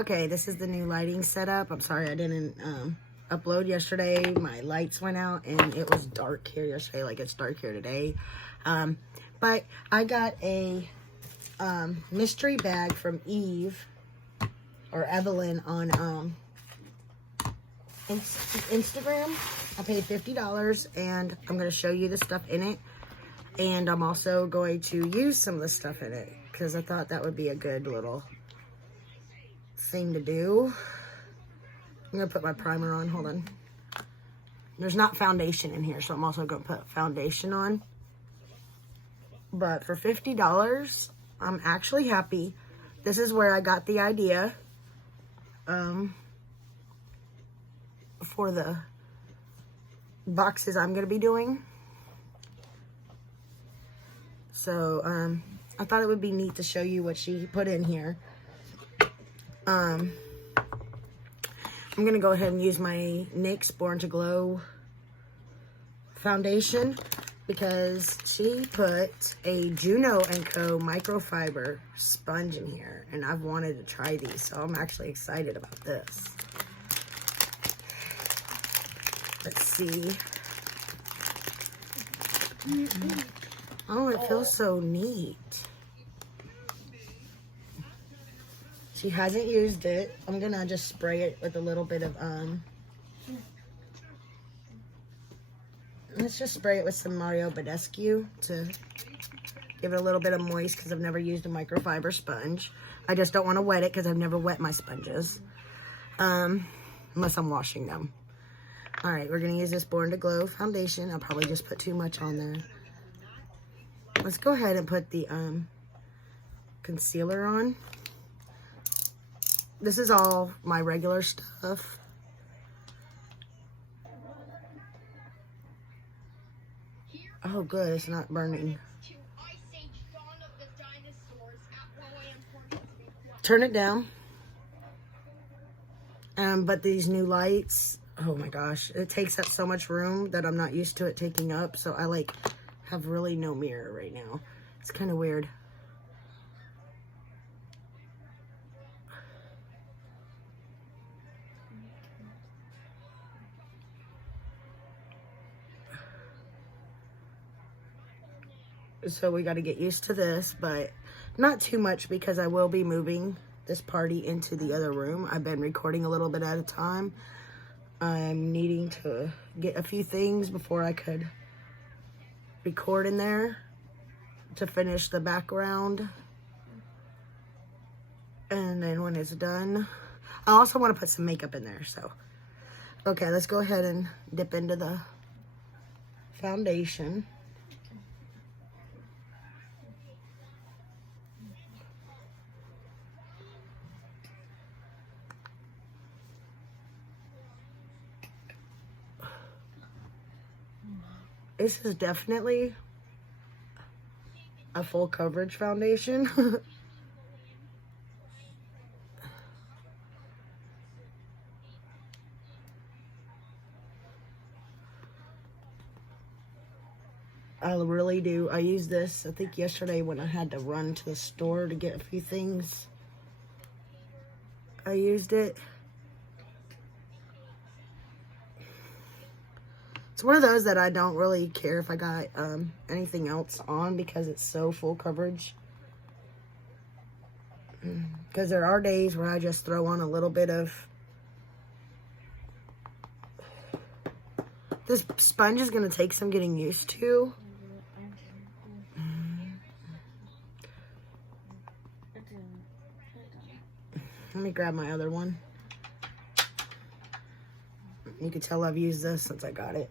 Okay, this is the new lighting setup. I'm sorry I didn't upload yesterday. My lights went out and it was dark here yesterday, like it's dark here today. But I got a mystery bag from Eve or Evelyn on Instagram. I paid $50 and I'm going to show you the stuff in it. And I'm also going to use some of the stuff in it because I thought that would be a good little thing to do. I'm going to put my primer on. Hold on. There's not foundation in here, so I'm also going to put foundation on. But for $50, I'm actually happy. This is where I got the idea for the boxes I'm going to be doing. So, I thought it would be neat to show you what she put in here. I'm going to go ahead and use my NYX Born to Glow foundation because she put a Juno & Co. microfiber sponge in here, and I've wanted to try these, so I'm actually excited about this. Let's see. Oh, it feels so neat. She hasn't used it. I'm gonna just spray it with a little bit of let's just spray it with some Mario Badescu to give it a little bit of moist because I've never used a microfiber sponge. I just don't want to wet it because I've never wet my sponges. Unless I'm washing them. Alright, we're gonna use this Born to Glow foundation. I'll probably just put too much on there. Let's go ahead and put the concealer on. This is all my regular stuff. Oh, good. It's not burning. Turn it down. But these new lights, oh my gosh, it takes up so much room that I'm not used to it taking up. So I like have really no mirror right now. It's kind of weird. So we got to get used to this, but not too much because I will be moving this party into the other room. I've been recording a little bit at a time. I'm needing to get a few things before I could record in there to finish the background. And then when it's done, I also want to put some makeup in there. So, okay, let's go ahead and dip into the foundation. This is definitely a full coverage foundation. I really do. I used this, I think yesterday when I had to run to the store to get a few things. I used it. It's one of those that I don't really care if I got anything else on because it's so full coverage. Because there are days where I just throw on a little bit of... This sponge is going to take some getting used to. Let me grab my other one. You can tell I've used this since I got it.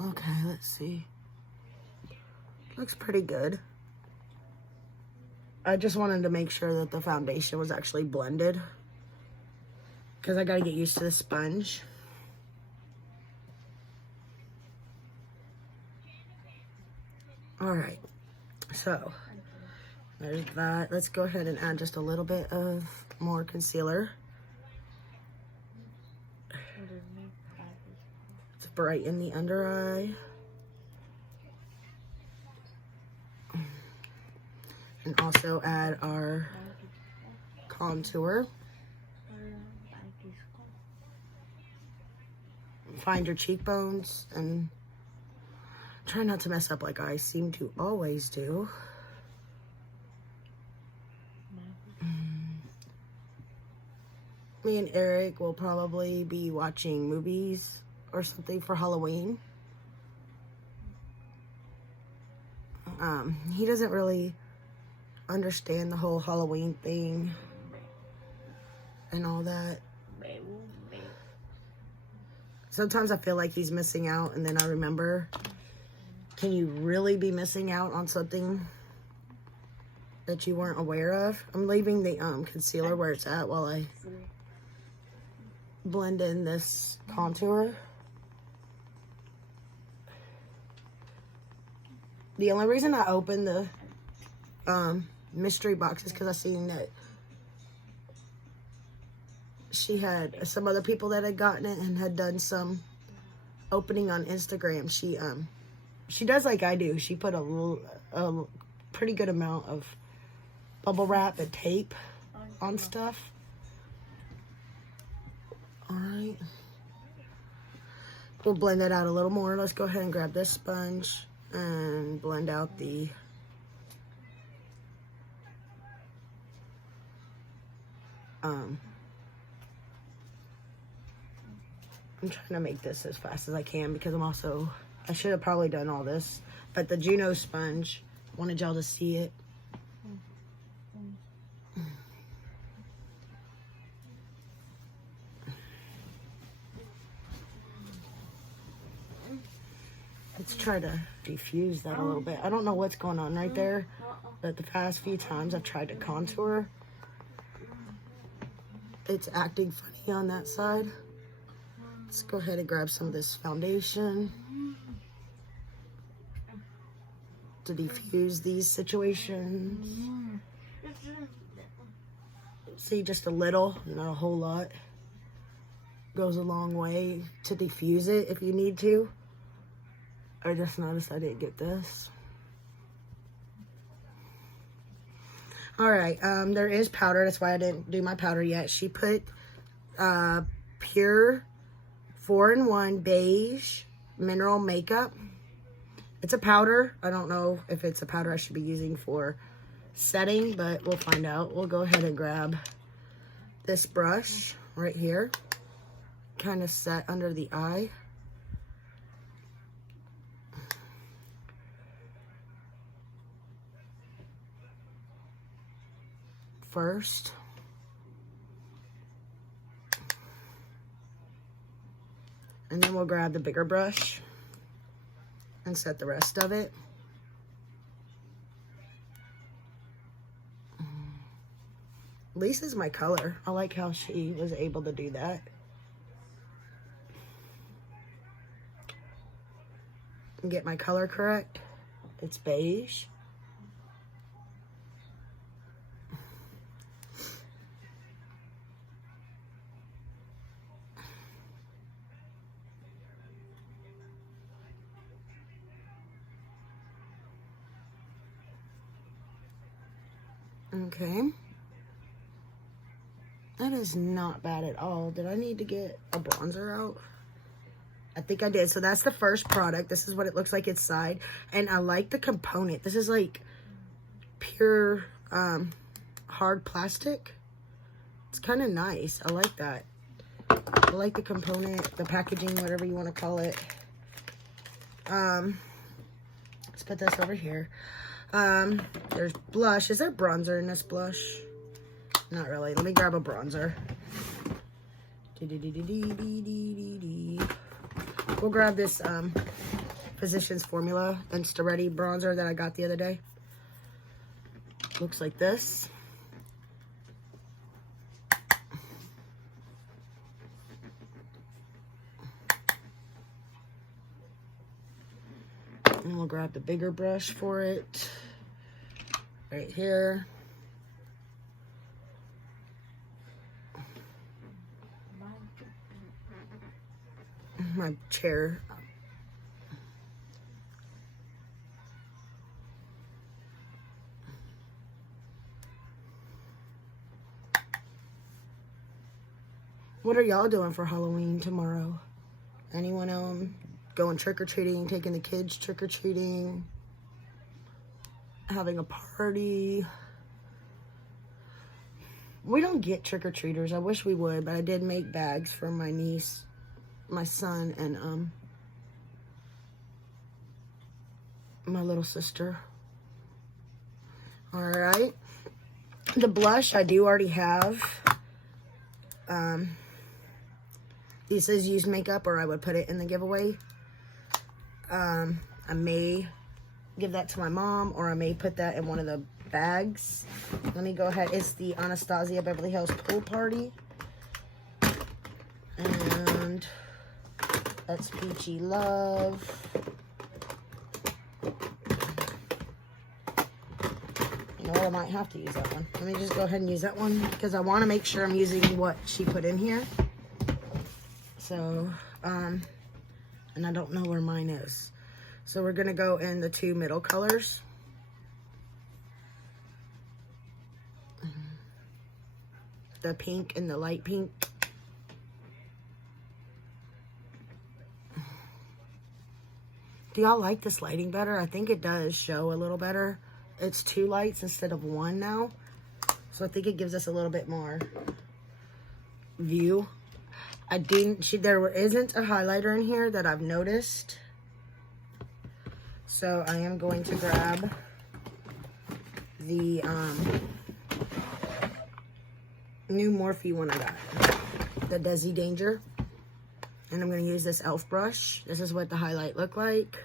Okay, let's see. Looks pretty good. I just wanted to make sure that the foundation was actually blended because I gotta get used to the sponge. Alright, so there's that. Let's go ahead and add just a little bit of more concealer. brighten the under eye. And also add our contour. Find your cheekbones and try not to mess up like I seem to always do. Me and Eric will probably be watching movies or something for Halloween. He doesn't really understand the whole Halloween thing and all that. Sometimes I feel like he's missing out, and then I remember, can you really be missing out on something that you weren't aware of? I'm leaving the concealer where it's at while I blend in this contour. The only reason I opened the mystery box is because I seen that she had some other people that had gotten it and had done some opening on Instagram. She does like I do. She put a pretty good amount of bubble wrap and tape on stuff. All right. We'll blend that out a little more. Let's go ahead and grab this sponge and blend out the I'm trying to make this as fast as I can because I should have probably done all this, but the Juno sponge, wanted y'all to see it. Let's try to diffuse that a little bit. I don't know what's going on right there, but the past few times I've tried to contour, it's acting funny on that side. Let's go ahead and grab some of this foundation to diffuse these situations. See, just a little, not a whole lot. Goes a long way to diffuse it if you need to. I just noticed I didn't get this. All right, there is powder. That's why I didn't do my powder yet. She put Pure 4-in-1 Beige Mineral Makeup. It's a powder. I don't know if it's a powder I should be using for setting, but we'll find out. We'll go ahead and grab this brush right here. Kind of set under the eye. First. And then we'll grab the bigger brush and set the rest of it. Lisa's my color. I like how she was able to do that. And get my color correct. It's beige. Okay. That is not bad at all. Did I need to get a bronzer out? I think I did. So that's the first product. This is what it looks like inside. And I like the component. This is like pure hard plastic. It's kind of nice. I like that. I like the component, the packaging, whatever you want to call it. Let's put this over here. There's blush. Is there bronzer in this blush? Not really. Let me grab a bronzer. We'll grab this Physicians Formula Insta Ready bronzer that I got the other day. Looks like this. And we'll grab the bigger brush for it. Right here. my chair. What are y'all doing for Halloween tomorrow? Anyone going trick-or-treating, taking the kids trick-or-treating, having a party? We don't get trick-or-treaters. I wish we would, but I did make bags for my niece, my son, and my little sister. All right. The blush I do already have. This says use makeup, or I would put it in the giveaway. I may give that to my mom, or I may put that in one of the bags. Let me go ahead. It's the Anastasia Beverly Hills Pool Party. And that's Peachy Love. You know what? I might have to use that one. Let me just go ahead and use that one because I want to make sure I'm using what she put in here. So, and I don't know where mine is. So we're going to go in the two middle colors. The pink and the light pink. Do y'all like this lighting better? I think it does show a little better. It's 2 lights instead of 1 now. So I think it gives us a little bit more view. There isn't a highlighter in here that I've noticed. So I am going to grab the new Morphe one I got, the Desi Danger. And I'm going to use this e.l.f. brush. This is what the highlight looked like.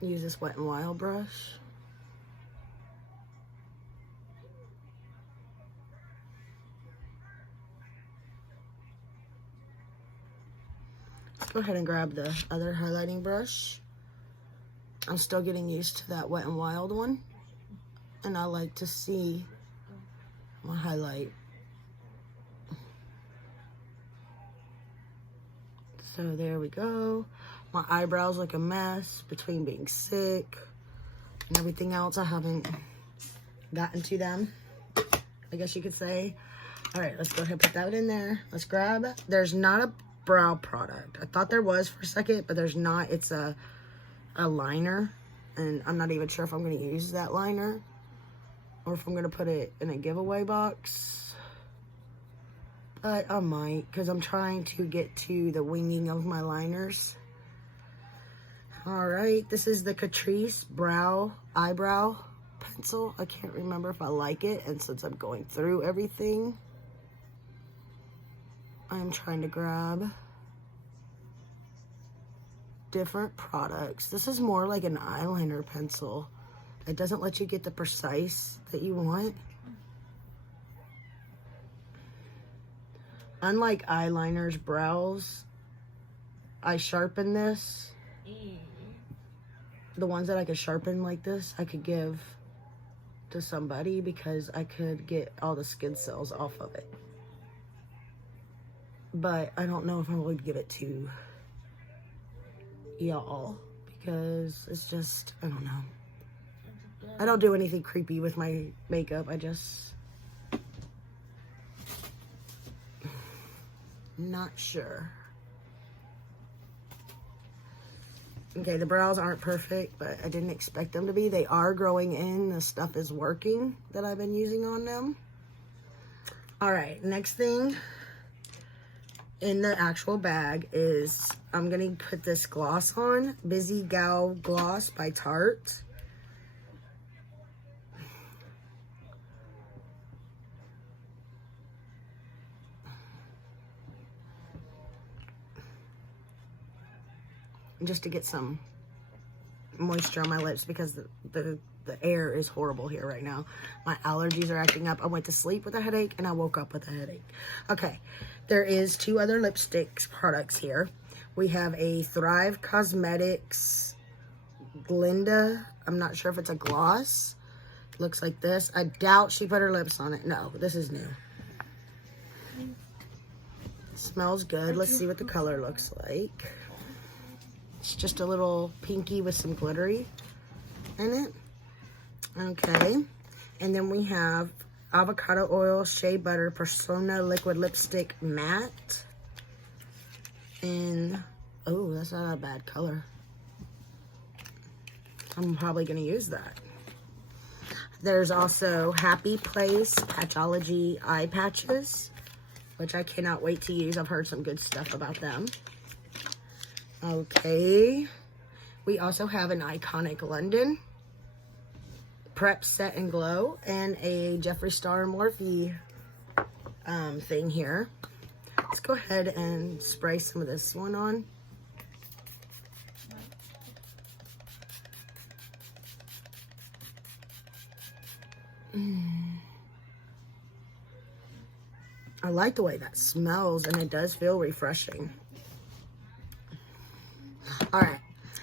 Use this Wet n Wild brush. Go ahead and grab the other highlighting brush. I'm still getting used to that Wet n Wild one. And I like to see my highlight. So there we go. My eyebrows look a mess between being sick and everything else. I haven't gotten to them, I guess you could say. All right, let's go ahead and put that in there. Let's grab, there's not a brow product. I thought there was for a second, but there's not. It's a liner, and I'm not even sure if I'm going to use that liner or if I'm going to put it in a giveaway box. But I might, because I'm trying to get to the winging of my liners. All right, this is the Catrice Eyebrow Pencil. I can't remember if I like it, and since I'm going through everything, I'm trying to grab different products. This is more like an eyeliner pencil. It doesn't let you get the precise that you want. Unlike eyeliners, brows, I sharpen this. The ones that I could sharpen like this, I could give to somebody because I could get all the skin cells off of it. But I don't know if I would give it to y'all because it's just, I don't know. I don't do anything creepy with my makeup. I just, not sure. Okay, the brows aren't perfect, but I didn't expect them to be. They are growing in. The stuff is working that I've been using on them. All right, next thing in the actual bag is I'm going to put this gloss on. Busy Gal Gloss by Tarte. Just to get some moisture on my lips because the air is horrible here right now. My allergies are acting up. I went to sleep with a headache and I woke up with a headache. Okay, there is 2 other lipsticks products here. We have a Thrive Cosmetics Glinda. I'm not sure if it's a gloss. Looks like this. I doubt she put her lips on it. No, this is new. Smells good. Let's see what the color looks like. It's just a little pinky with some glittery in it. Okay. And then we have avocado oil, shea butter, Persona liquid lipstick matte. And, oh, that's not a bad color. I'm probably going to use that. There's also Happy Place Patchology eye patches, which I cannot wait to use. I've heard some good stuff about them. Okay. We also have an Iconic London Prep Set and Glow and a Jeffree Star Morphe thing here. Let's go ahead and spray some of this one on. I like the way that smells, and it does feel refreshing. All right,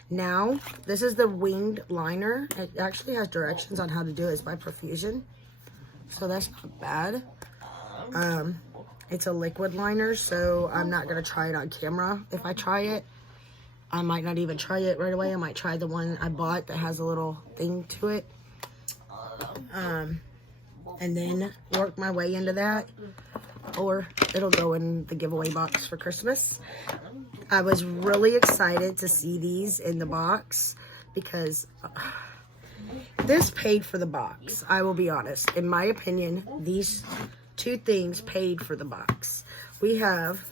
now this is the winged liner. It actually has directions on how to do it. It's by Profusion, so that's not bad. It's a liquid liner, so I'm not gonna try it on camera. If I try it, I might not even try it right away. I might try the one I bought that has a little thing to it, and then work my way into that. Or it'll go in the giveaway box for Christmas. I was really excited to see these in the box because this paid for the box. I will be honest. In my opinion, these two things paid for the box. We have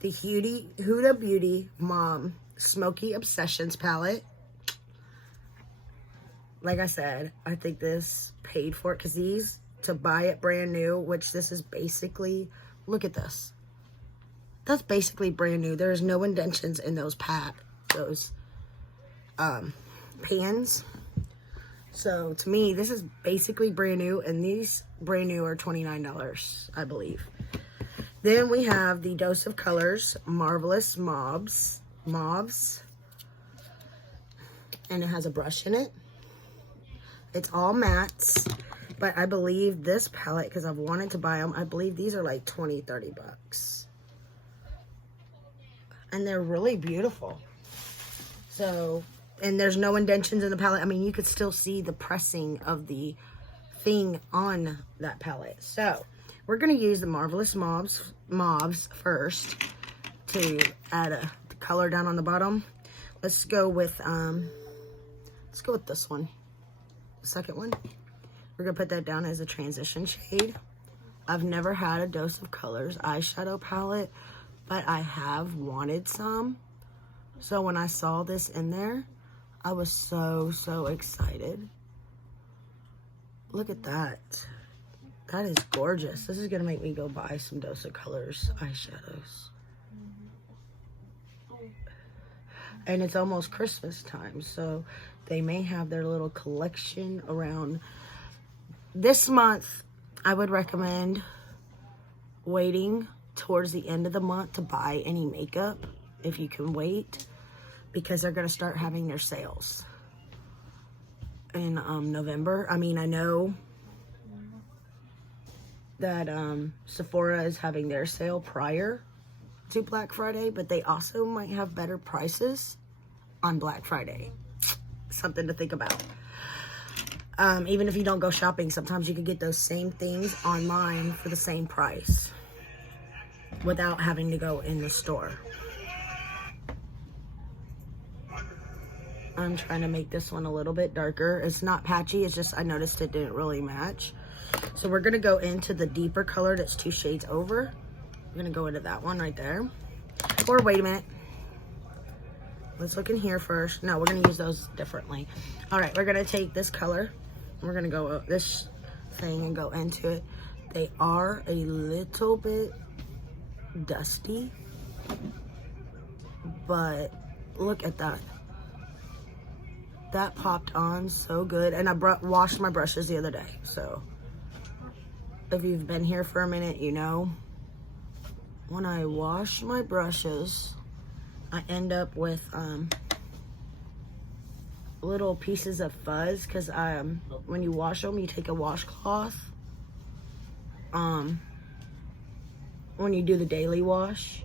the Huda Beauty Mom Smoky Obsessions palette. Like I said, I think this paid for it because these, to buy it brand new, which this is basically, look at this. That's basically brand new. There's no indentions in those pans. So to me, this is basically brand new, and these brand new are $29, I believe. Then we have the Dose of Colors Marvelous Mauves, and it has a brush in it. It's all mattes. But I believe this palette, because I've wanted to buy them, I believe these are like 20, 30 bucks. And they're really beautiful. So, and there's no indentions in the palette. I mean, you could still see the pressing of the thing on that palette. So, we're going to use the Marvelous Mauves first to add a color down on the bottom. Let's go with this one. The second one. We're going to put that down as a transition shade. I've never had a Dose of Colors eyeshadow palette, but I have wanted some. So when I saw this in there, I was so excited. Look at that. That is gorgeous. This is going to make me go buy some Dose of Colors eyeshadows. And it's almost Christmas time, so they may have their little collection around. This month, I would recommend waiting towards the end of the month to buy any makeup, if you can wait, because they're going to start having their sales in November. I mean, I know that Sephora is having their sale prior to Black Friday, but they also might have better prices on Black Friday. Something to think about. Even if you don't go shopping, sometimes you could get those same things online for the same price without having to go in the store. I'm trying to make this one a little bit darker. It's not patchy, it's just I noticed it didn't really match. So we're going to go into the deeper color that's 2 shades over. We're going to go into that one right there. Or wait a minute. Let's look in here first. No, we're going to use those differently. All right, we're going to take this color. We're going to go this thing and go into it. They are a little bit dusty, but look at that. That popped on so good. And I washed my brushes the other day. So if you've been here for a minute, you know, when I wash my brushes, I end up with little pieces of fuzz because when you wash them, you take a washcloth. When you do the daily wash,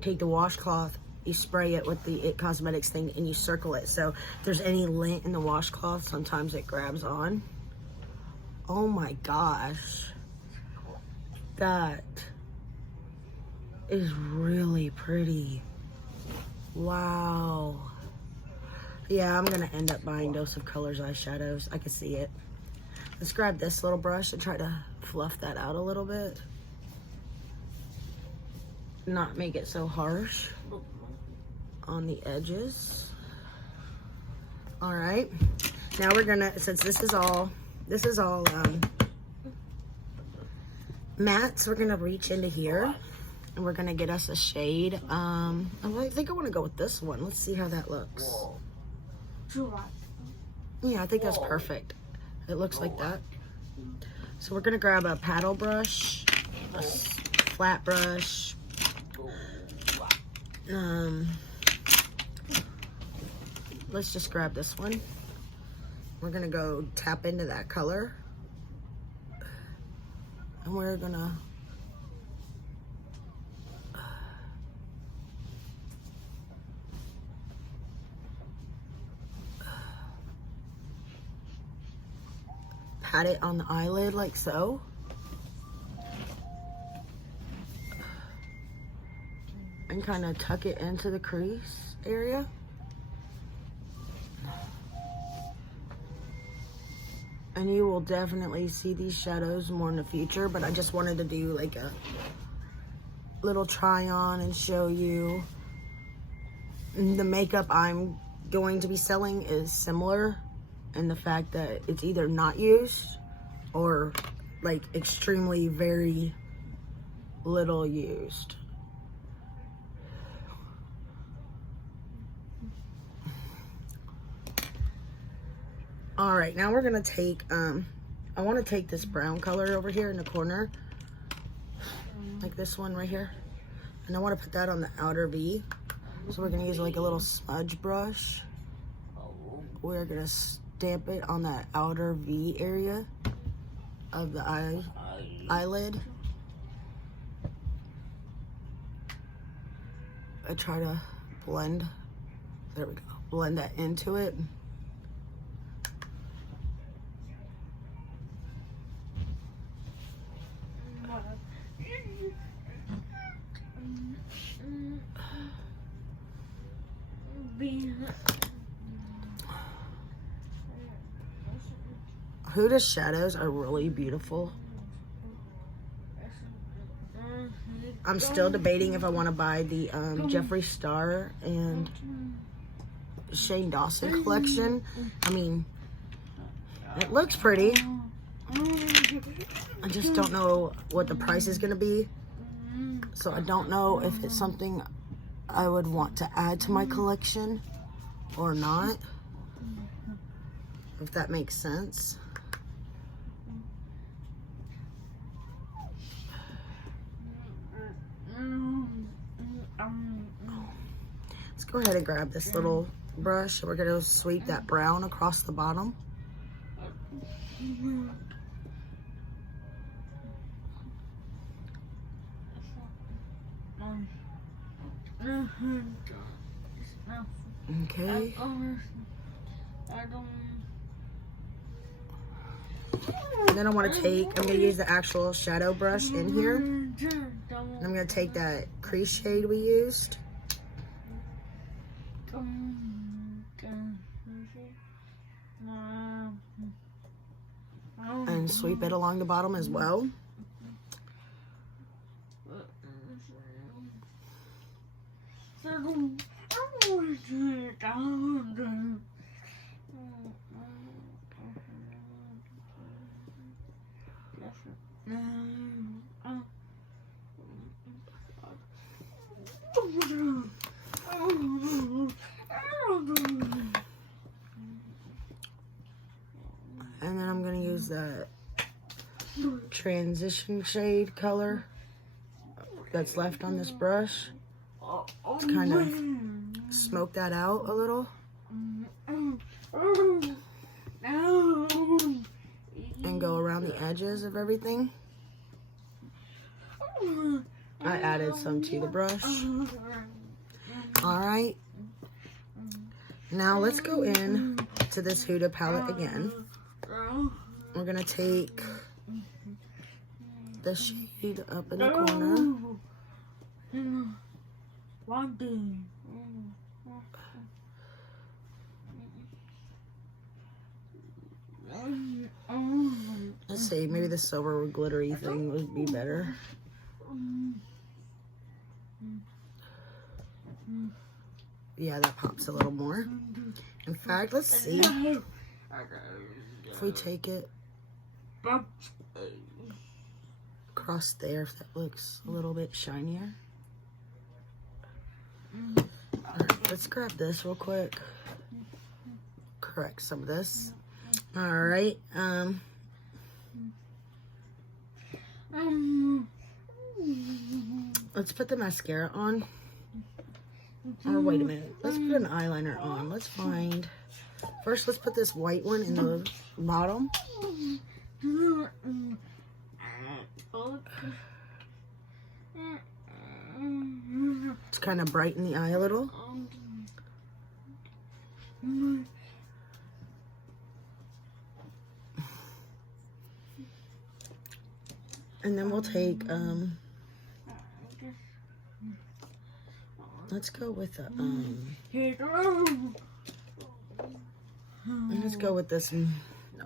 take the washcloth, you spray it with the It Cosmetics thing, and you circle it. So if there's any lint in the washcloth, sometimes it grabs on. Oh my gosh. That is really pretty. Wow. Yeah, I'm gonna end up buying Dose of Colors eyeshadows. I can see it. Let's grab this little brush and try to fluff that out a little bit. Not make it so harsh on the edges. All right, now we're gonna, since this is all mattes, we're gonna reach into here and we're gonna get us a shade. I think I want to go with this one. Let's see how that looks. Yeah, I think that's perfect. It looks like that. So we're gonna grab a paddle brush, a flat brush. Let's just grab this one. We're gonna go tap into that color. And we're gonna pat it on the eyelid like so. And kind of tuck it into the crease area. And you will definitely see these shadows more in the future, but I just wanted to do like a little try on and show you. The makeup I'm going to be selling is similar in the fact that it's either not used or like extremely very little used. All right, now we're gonna take, I wanna take this brown color over here in the corner, like this one right here. And I wanna put that on the outer V. So we're gonna use like a little smudge brush. We're gonna stamp it on that outer V area of the eyelid. I try to blend, there we go, blend that into it. Huda's shadows are really beautiful. I'm still debating if I want to buy the Jeffree Star and Shane Dawson collection. I mean, it looks pretty. I just don't know what the price is going to be. So I don't know if it's something I would want to add to my collection or not. If that makes sense. Let's go ahead and grab this little brush. We're going to sweep that brown across the bottom. Okay. And then I want to take, I'm going to use the actual shadow brush in here. And I'm going to take that crease shade we used. And sweep it along the bottom as well. And then I'm going to use that transition shade color that's left on this brush to kind of smoke that out a little. and go around the edges of everything. I added some to the brush. Alright. Now let's go in to this Huda palette again. We're going to take the shade up in the corner. Let's see, maybe the silver glittery thing would be better. Yeah, that pops a little more. In fact, let's see if we take it across there, if that looks a little bit shinier. Alright, let's grab this real quick. Correct some of this. Alright, let's put the mascara on. Or wait a minute, let's put an eyeliner on. Let's find, first let's put this white one in the bottom. To kind of brighten the eye a little. And then we'll take, let's go with let's go with this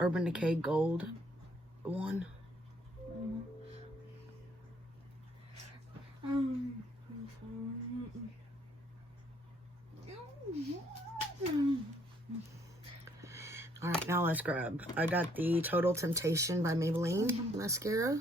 Urban Decay Gold one. Alright, now let's grab. I got the Total Temptation by Maybelline mascara.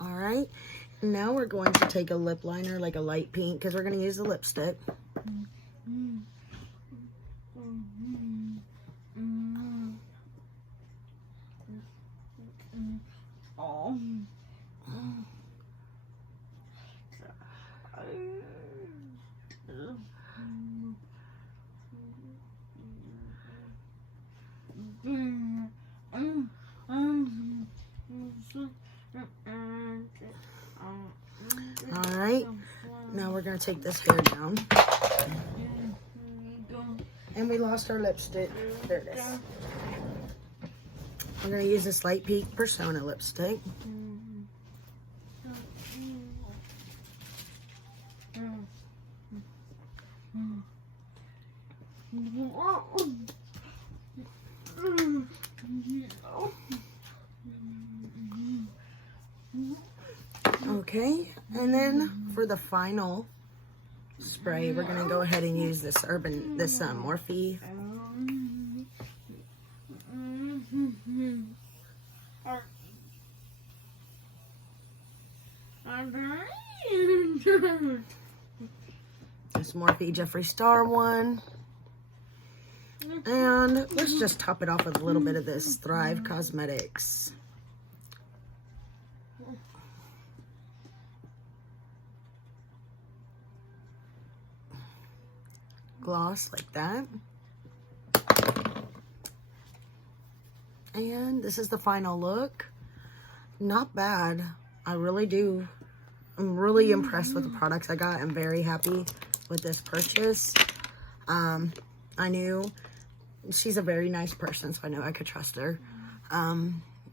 Alright, now we're going to take a lip liner, like a light pink, because we're going to use the lipstick. Alright, now we're going to take this hair down. And we lost our lipstick. There it is. We're going to use this light pink Persona lipstick. Okay, and then for the final spray, we're gonna go ahead and use this Morphe. This Morphe Jeffree Star one. And let's just top it off with a little bit of this Thrive Cosmetics gloss, like that. And this is the final look. Not bad. I'm really impressed with the products I got. I'm very happy with this purchase. I knew she's a very nice person, so I know I could trust her.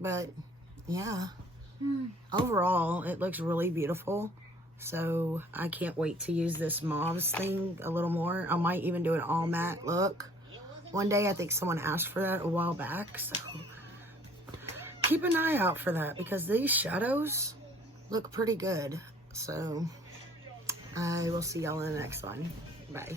But yeah, overall it looks really beautiful. So I can't wait to use this mauves thing a little more. I might even do an all matte look one day. I think someone asked for that a while back, so keep an eye out for that, because these shadows look pretty good. So I will see y'all in the next one. Bye.